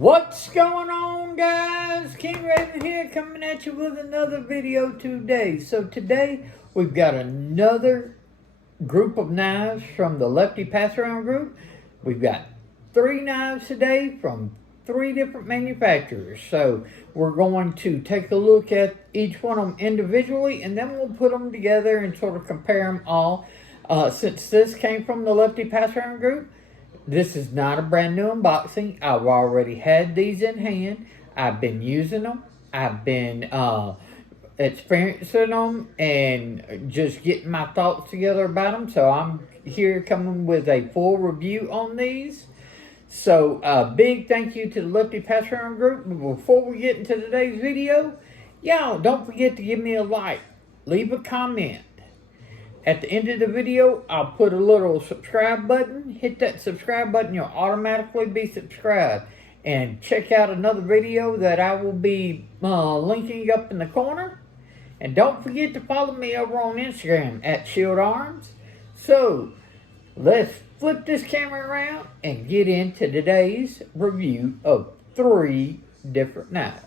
What's going on, guys? King Raven here, coming at you with another video today. So today we've got another group of knives from the Lefty PassAround Group. We've got 3 knives today from 3 different manufacturers. So we're going to take a look at each one of them individually, and then we'll put them together and sort of compare them all. Since this came from the Lefty PassAround Group, this is not a brand new unboxing. I've already had these in hand. I've been using them. I've been experiencing them and just getting my thoughts together about them. So I'm here coming with a full review on these. So big thank you to the Lefty PassAround Group. Before we get into today's video, y'all don't forget to give me a like. Leave a comment. At the end of the video, I'll put a little subscribe button. Hit that subscribe button, you'll automatically be subscribed. And check out another video that I will be linking up in the corner. And don't forget to follow me over on Instagram at Shield Arms. So, let's flip this camera around and get into today's review of 3 different knives.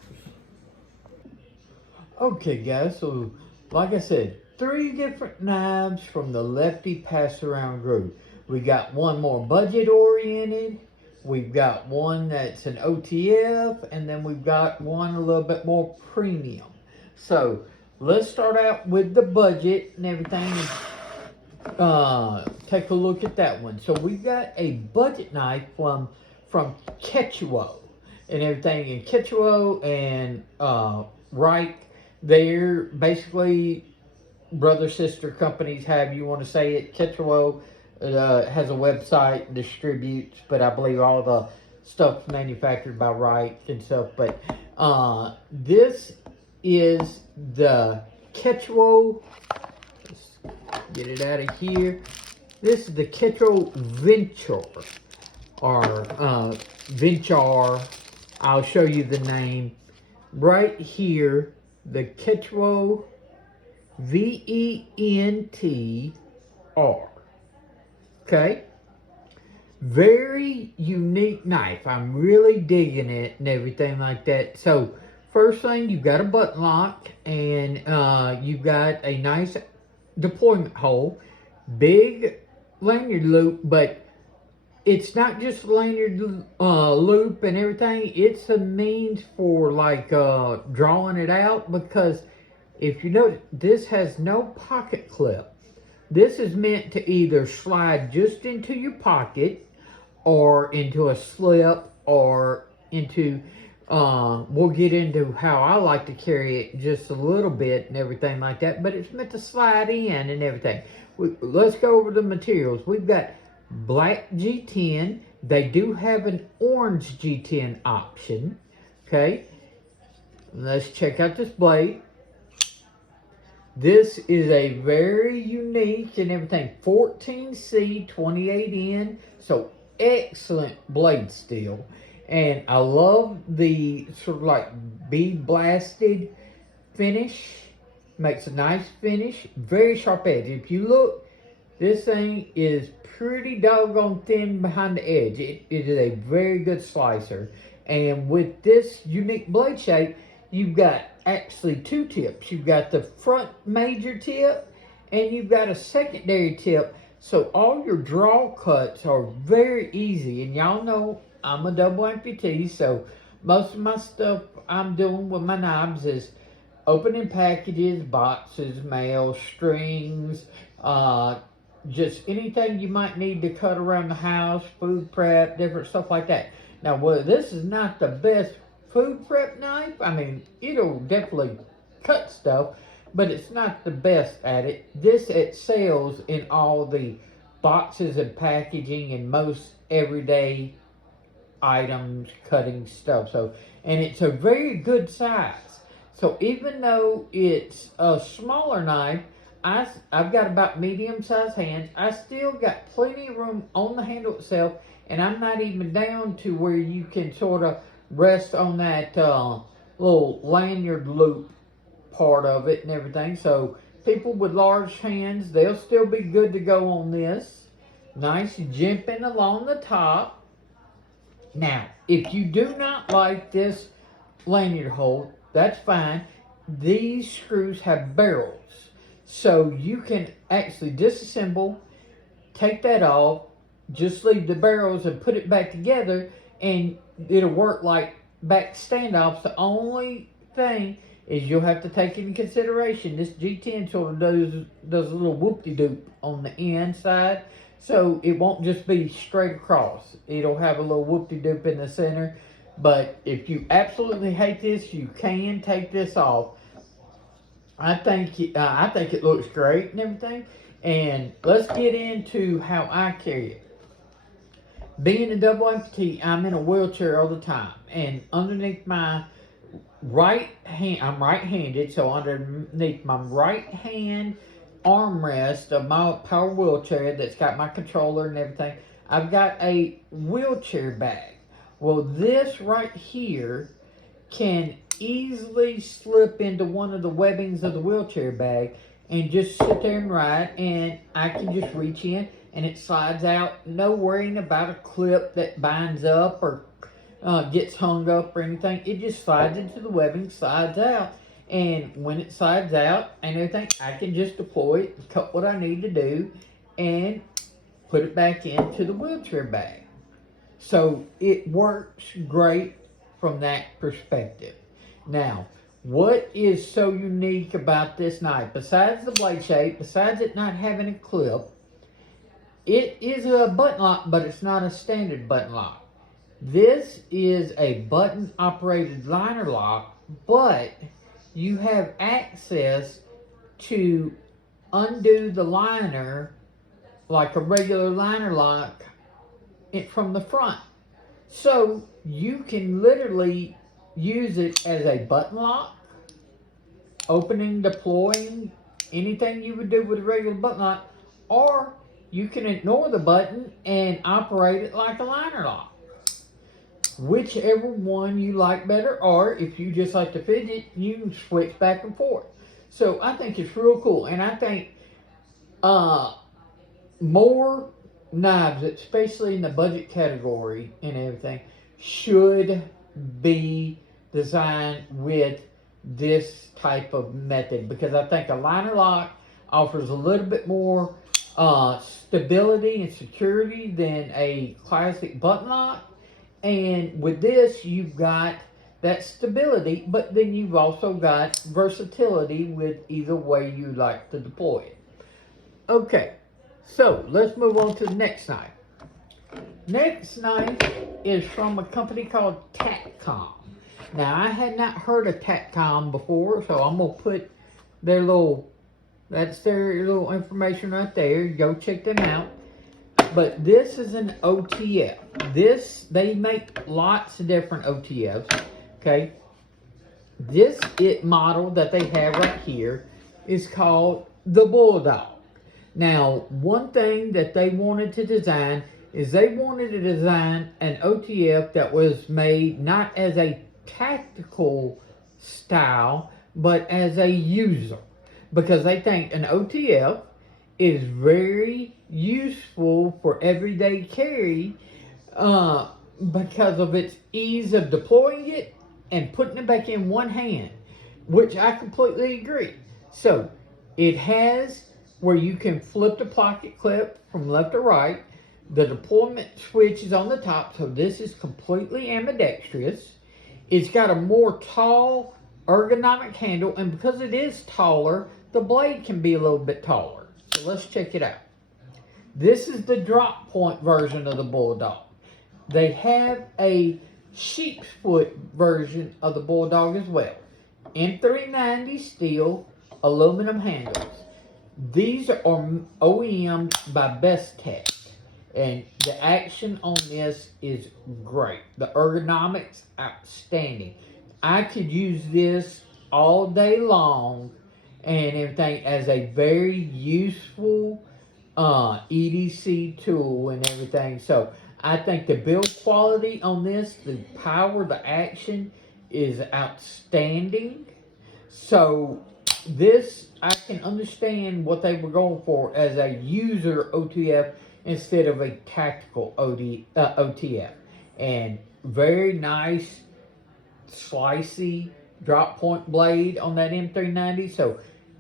Okay guys, so like I said, 3 different knives from the Lefty PassAround Group. We got one more budget oriented, we've got one that's an OTF, and then we've got one a little bit more premium. So let's start out with the budget and everything. Take a look at that one. So we've got a budget knife from Ketuo and everything. And Ketuo and Wright, they're basically brother sister companies, however you want to say it. Ketuo has a website, distributes, but I believe all the stuff manufactured by Wright and stuff. But this is the Ketuo. Let's get it out of here. This is the Ketuo Ventr, or Ventr. I'll show you the name right here. The Ketuo Ventr. Okay, very unique knife. I'm really digging it and everything like that. So first thing, you've got a button lock, and you've got a nice deployment hole, big lanyard loop, but it's not just lanyard loop and everything. It's a means for like drawing it out, because if you notice, this has no pocket clip. This is meant to either slide just into your pocket, or into a slip, or into, we'll get into how I like to carry it just a little bit and everything like that, but it's meant to slide in and everything. Let's go over the materials. We've got black G10. They do have an orange G10 option. Okay, let's check out this blade. This is a very unique and everything 14C 28N, so excellent blade steel. And I love the sort of like bead blasted finish. Makes a nice finish, very sharp edge. If you look, this thing is pretty doggone thin behind the edge. It is a very good slicer. And with this unique blade shape, you've got actually 2 tips. You've got the front major tip, and you've got a secondary tip. So all your draw cuts are very easy. And y'all know I'm a double amputee, so most of my stuff I'm doing with my knives is opening packages, boxes, mail, strings, just anything you might need to cut around the house, food prep, different stuff like that. Now, well, this is not the best food prep knife. I mean, it'll definitely cut stuff, but it's not the best at it. This excels in all the boxes and packaging and most everyday items, cutting stuff. So, and it's a very good size. So even though it's a smaller knife, I've got about medium-sized hands. I still got plenty of room on the handle itself, and I'm not even down to where you can sort of rest on that little lanyard loop part of it and everything. So people with large hands, they'll still be good to go on this. Nice jimping along the top. Now, if you do not like this lanyard hole, that's fine. These screws have barrels, so you can actually disassemble, take that off, just leave the barrels and put it back together, and it'll work like back standoffs. The only thing is you'll have to take into consideration this G10 sort of does a little whoop-de-doop on the inside, so it won't just be straight across. It'll have a little whoop-de-doop in the center. But if you absolutely hate this, you can take this off. I think it looks great and everything. And let's get into how I carry it. Being a double amputee, I'm in a wheelchair all the time, and underneath my right hand, I'm right-handed, so underneath my right hand armrest of my power wheelchair that's got my controller and everything, I've got a wheelchair bag. Well, this right here can easily slip into one of the webbings of the wheelchair bag and just sit there and ride, and I can just reach in and it slides out. No worrying about a clip that binds up or gets hung up or anything. It just slides into the webbing, slides out, and when it slides out and everything, I can just deploy it, cut what I need to do, and put it back into the wheelchair bag. So it works great from that perspective. Now, what is so unique about this knife? Besides the blade shape, besides it not having a clip, it is a button lock, but it's not a standard button lock. This is a button operated liner lock, but you have access to undo the liner like a regular liner lock from the front. So you can literally use it as a button lock, opening, deploying, anything you would do with a regular button lock, or you can ignore the button and operate it like a liner lock. Whichever one you like better, or if you just like to fidget, you can switch back and forth. So I think it's real cool, and I think more knives, especially in the budget category and everything, should be designed with this type of method, because I think a liner lock offers a little bit more stability and security than a classic button lock. And with this, you've got that stability, but then you've also got versatility with either way you like to deploy it. Okay, so let's move on to the next knife. Next knife is from a company called Takcom. Now, I had not heard of Takcom before, so I'm going to put their little, that's their little information right there. Go check them out. But this is an OTF. They make lots of different OTFs, okay? This model that they have right here is called the Bulldog. Now, one thing that they wanted to design is they wanted to design an OTF that was made not as a tactical style, but as a user. Because they think an OTF is very useful for everyday carry because of its ease of deploying it and putting it back in one hand, which I completely agree. So it has where you can flip the pocket clip from left to right. The deployment switch is on the top, so this is completely ambidextrous. It's got a more tall ergonomic handle, and because it is taller, the blade can be a little bit taller. So let's check it out. This is the drop point version of the Bulldog. They have a sheep's foot version of the Bulldog as well. M390 steel, aluminum handles. These are OEM'd by Best Tech, and the action on this is great. The ergonomics, outstanding. I could use this all day long and everything as a very useful EDC tool and everything. So I think the build quality on this, the power, the action is outstanding. So this, I can understand what they were going for as a user OTF instead of a tactical OTF. And very nice, slicey drop point blade on that M390. So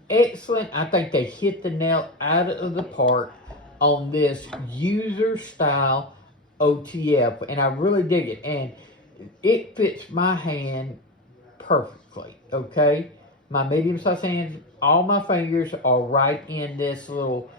excellent. I think they hit the nail out of the park on this user style OTF, and I really dig it. And it fits my hand perfectly. Okay, my medium sized hands, all my fingers are right in this little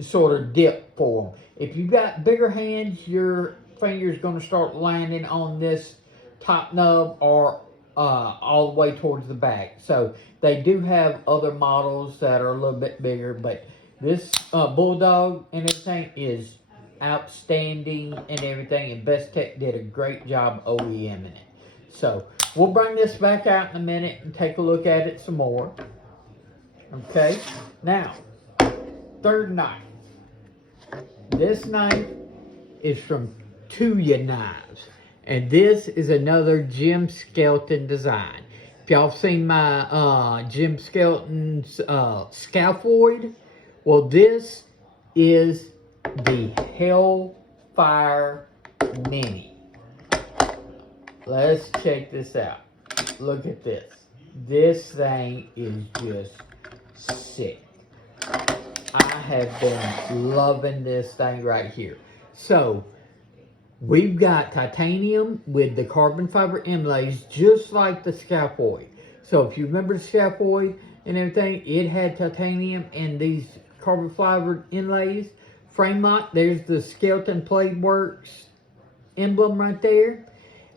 sort of dip for them. If you've got bigger hands, your finger's going to start landing on this top nub or all the way towards the back. So they do have other models that are a little bit bigger, but this Bulldog and everything is outstanding and everything, and Best Tech did a great job OEMing it. So we'll bring this back out in a minute and take a look at it some more. Okay, now, third knife. This knife is from Tuya Knives, and this is another Jim Skelton design. If y'all seen my Jim Skelton's scaphoid, well, this is the Hellfire Mini. Let's check this out. Look at this. This thing is just sick. I have been loving this thing right here. So, we've got titanium with the carbon fiber inlays, just like the scaphoid. So, if you remember the scaphoid and everything, it had titanium and these carbon fiber inlays. Frame lock, there's the Skelton BladeWorks emblem right there.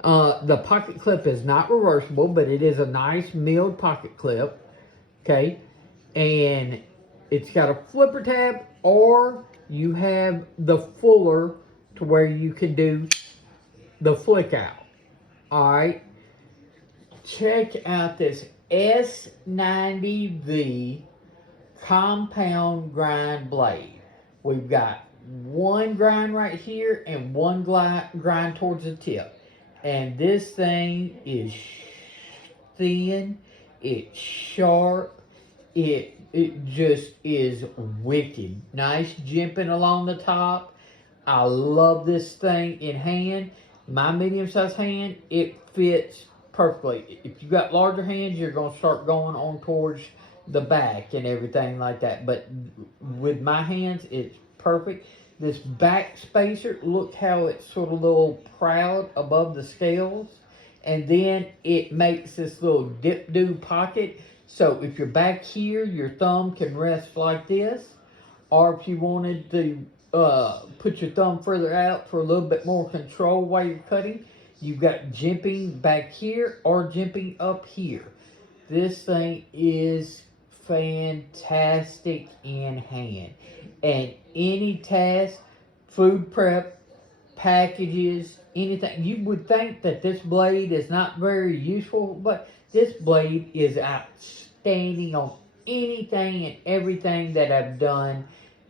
The pocket clip is not reversible, but it is a nice milled pocket clip. Okay, and it's got a flipper tab, or you have the fuller to where you can do the flick out. Alright, check out this S90V compound grind blade. We've got one grind right here and one grind towards the tip. And this thing is thin, it's sharp, it just is wicked. Nice jimping along the top. I love this thing in hand. My medium-sized hand, it fits perfectly. If you've got larger hands, you're going to start going on towards the back and everything like that. But with my hands, it's perfect. This back spacer, look how it's sort of a little proud above the scales. And then it makes this little dip-do pocket. So if you're back here, your thumb can rest like this. Or if you wanted to put your thumb further out for a little bit more control while you're cutting, you've got jimping back here or jimping up here. This thing is fantastic in hand. And any task, food prep, packages, anything, you would think that this blade is not very useful, but this blade is outstanding on anything and everything that I've done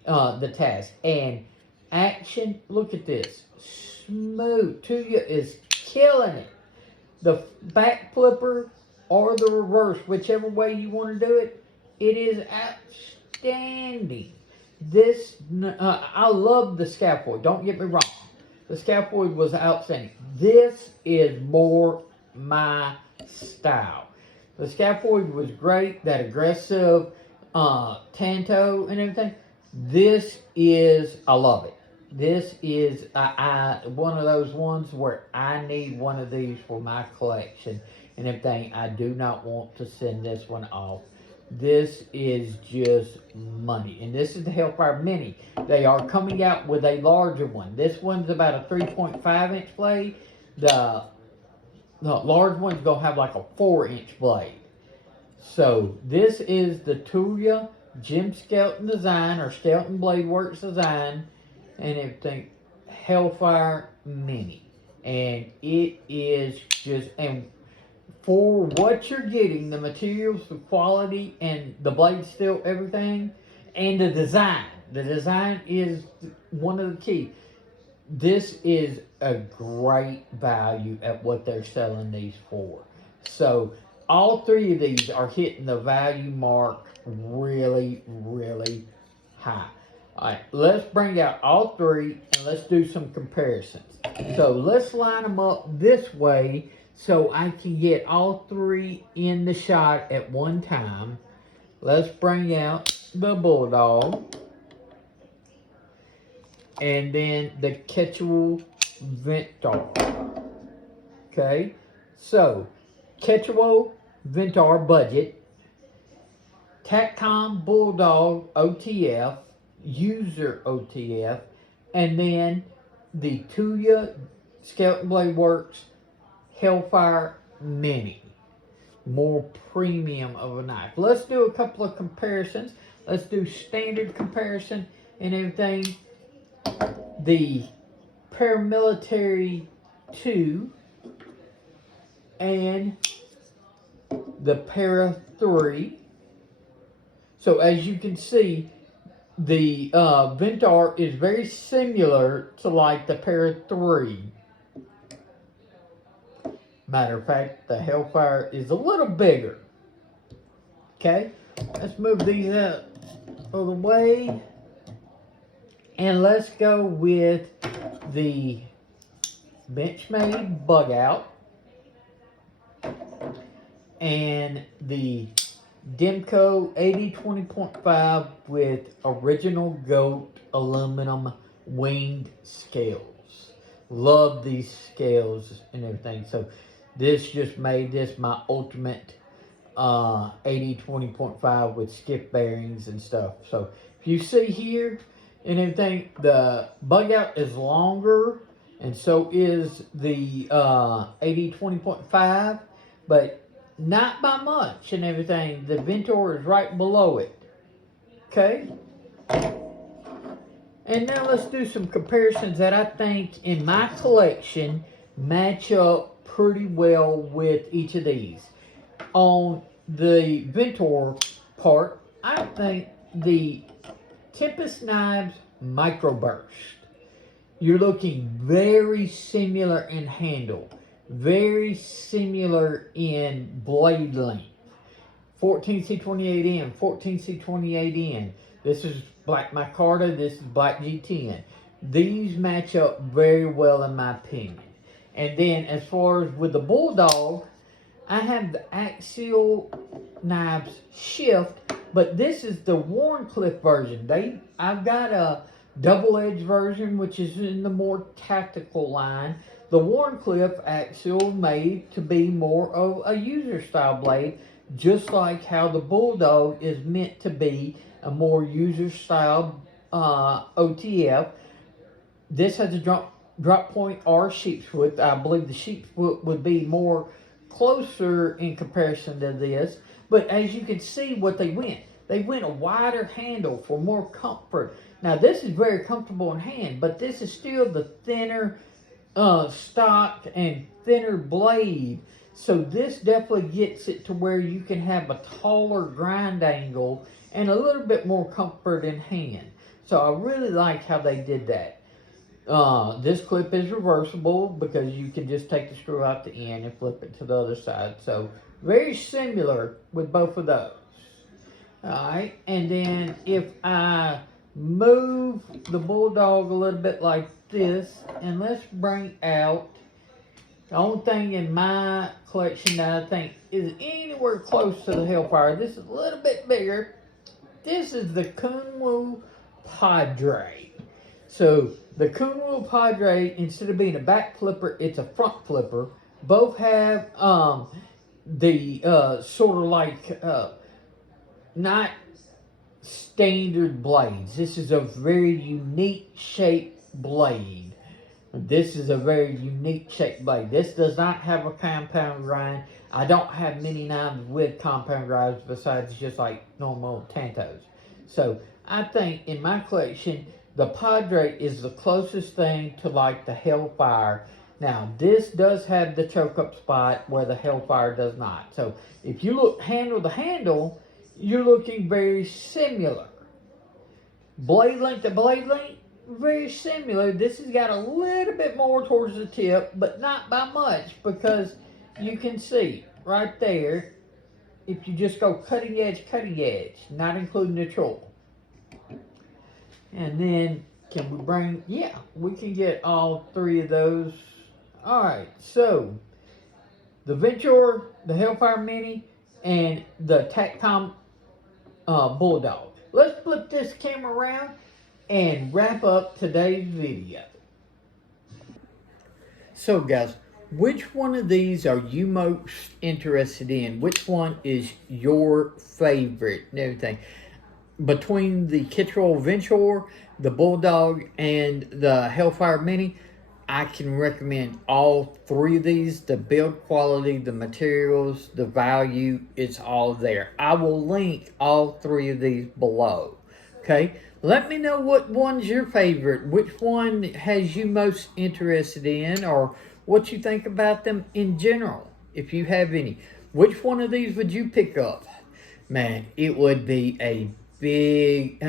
the task. And action, look at this. Smooth. Tuya is killing it. The back flipper or the reverse, whichever way you want to do it, it is outstanding. This, I love the scaphoid, don't get me wrong. The scaphoid was outstanding. This is more my style. The scaphoid was great, that aggressive tanto and everything. This is, I love it. This is one of those ones where I need one of these for my collection and everything. I do not want to send this one off. This is just money. And this is the Hellfire Mini. They are coming out with a larger one. This one's about a 3.5 inch blade. The large one's going to have like a 4-inch blade. So this is the Tuya Jim Skelton design, or Skelton BladeWorks design and everything. Hellfire Mini. And it is just, and for what you're getting, the materials, the quality, and the blade steel, everything, and the design. The design is one of the key. This is a great value at what they're selling these for. So all three of these are hitting the value mark really, really high. Alright, let's bring out all three and let's do some comparisons. So let's line them up this way so I can get all three in the shot at one time. Let's bring out the Bulldog. And then the Ketuo Ventr. Okay, so Ketuo Ventr budget, Takcom Bulldog OTF, user OTF, and then the Tuya Skelton BladeWorks Hellfire Mini. More premium of a knife. Let's do a couple of comparisons. Let's do standard comparison and everything. The Paramilitary 2 and the Para 3. So as you can see, the Ventr is very similar to like the Para 3. Matter of fact, the Hellfire is a little bigger. Okay, let's move these out of the way. And let's go with the Benchmade Bug Out and the Demco 80-20.5 with original goat aluminum winged scales. Love these scales and everything. So this just made this my ultimate 80-20.5 with skip bearings and stuff. So if you see here and everything, the bug out is longer, and so is the 80-20.5, but not by much and everything. The Ventr is right below it. Okay? And now let's do some comparisons that I think in my collection match up pretty well with each of these. On the Ventr part, I think the Tempest Knives Microburst. You're looking very similar in handle, very similar in blade length. 14C28N, 14C28N. This is Black Micarta, this is Black G10. These match up very well in my opinion. And then as far as with the Bulldog, I have the Axial Knives Shift, but this is the Wharncliffe version. I've got a double-edged version, which is in the more tactical line. The Wharncliffe Axial made to be more of a user-style blade, just like how the Bulldog is meant to be a more user-style OTF. This has a drop point or sheep's foot. I believe the sheep's foot would be more closer in comparison to this. But as you can see what they went a wider handle for more comfort. Now this is very comfortable in hand, but this is still the thinner stock and thinner blade. So this definitely gets it to where you can have a taller grind angle and a little bit more comfort in hand. So I really like how they did that. This clip is reversible because you can just take the screw out the end and flip it to the other side. So very similar with both of those. Alright, and then if I move the Bulldog a little bit like this, and let's bring out the only thing in my collection that I think is anywhere close to the Hellfire. This is a little bit bigger. This is the Ketuo Padre. So the Ketuo Padre, instead of being a back flipper, it's a front flipper. Both have the sort of like not standard blades. This is a very unique shaped blade. This is a very unique shaped blade. This does not have a compound grind. I don't have many knives with compound grinds besides just like normal Tantos. So I think in my collection, the Padre is the closest thing to like the Hellfire. Now this does have the choke up spot where the Hellfire does not. So if you look handle to handle, you're looking very similar. Blade length to blade length, very similar. This has got a little bit more towards the tip, but not by much, because you can see right there, if you just go cutting edge, not including the troll. And then, can we bring, yeah, we can get all three of those. All right, so the Ventr, the Hellfire Mini, and the Takcom Bulldog. Let's flip this camera around and wrap up today's video. So guys, which one of these are you most interested in? Which one is your favorite and everything? Between the Ketuo Ventr, the Bulldog, and the Hellfire Mini, I can recommend all three of these. The build quality, the materials, the value, it's all there. I will link all three of these below. Okay? Let me know what one's your favorite, which one has you most interested in, or what you think about them in general, if you have any. Which one of these would you pick up? Man, it would be a big...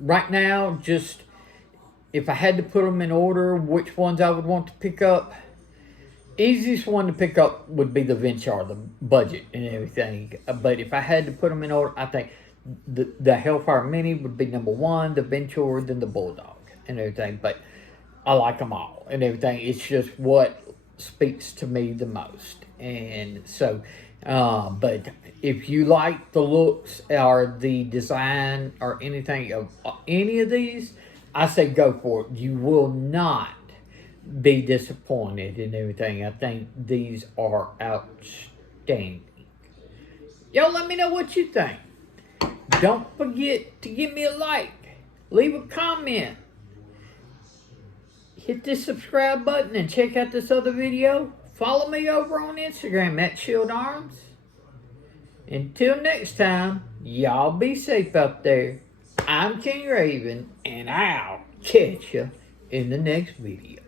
right now, just... if I had to put them in order, which ones I would want to pick up, easiest one to pick up would be the Ventr, the budget and everything. But if I had to put them in order, I think the Hellfire Mini would be number one, the Ventr, then the Bulldog and everything. But I like them all and everything. It's just what speaks to me the most. And so, but if you like the looks or the design or anything of any of these, I say go for it. You will not be disappointed in everything. I think these are outstanding. Y'all let me know what you think. Don't forget to give me a like. Leave a comment. Hit this subscribe button and check out this other video. Follow me over on Instagram at Shield Arms. Until next time, y'all be safe out there. I'm King Raven, and I'll catch you in the next video.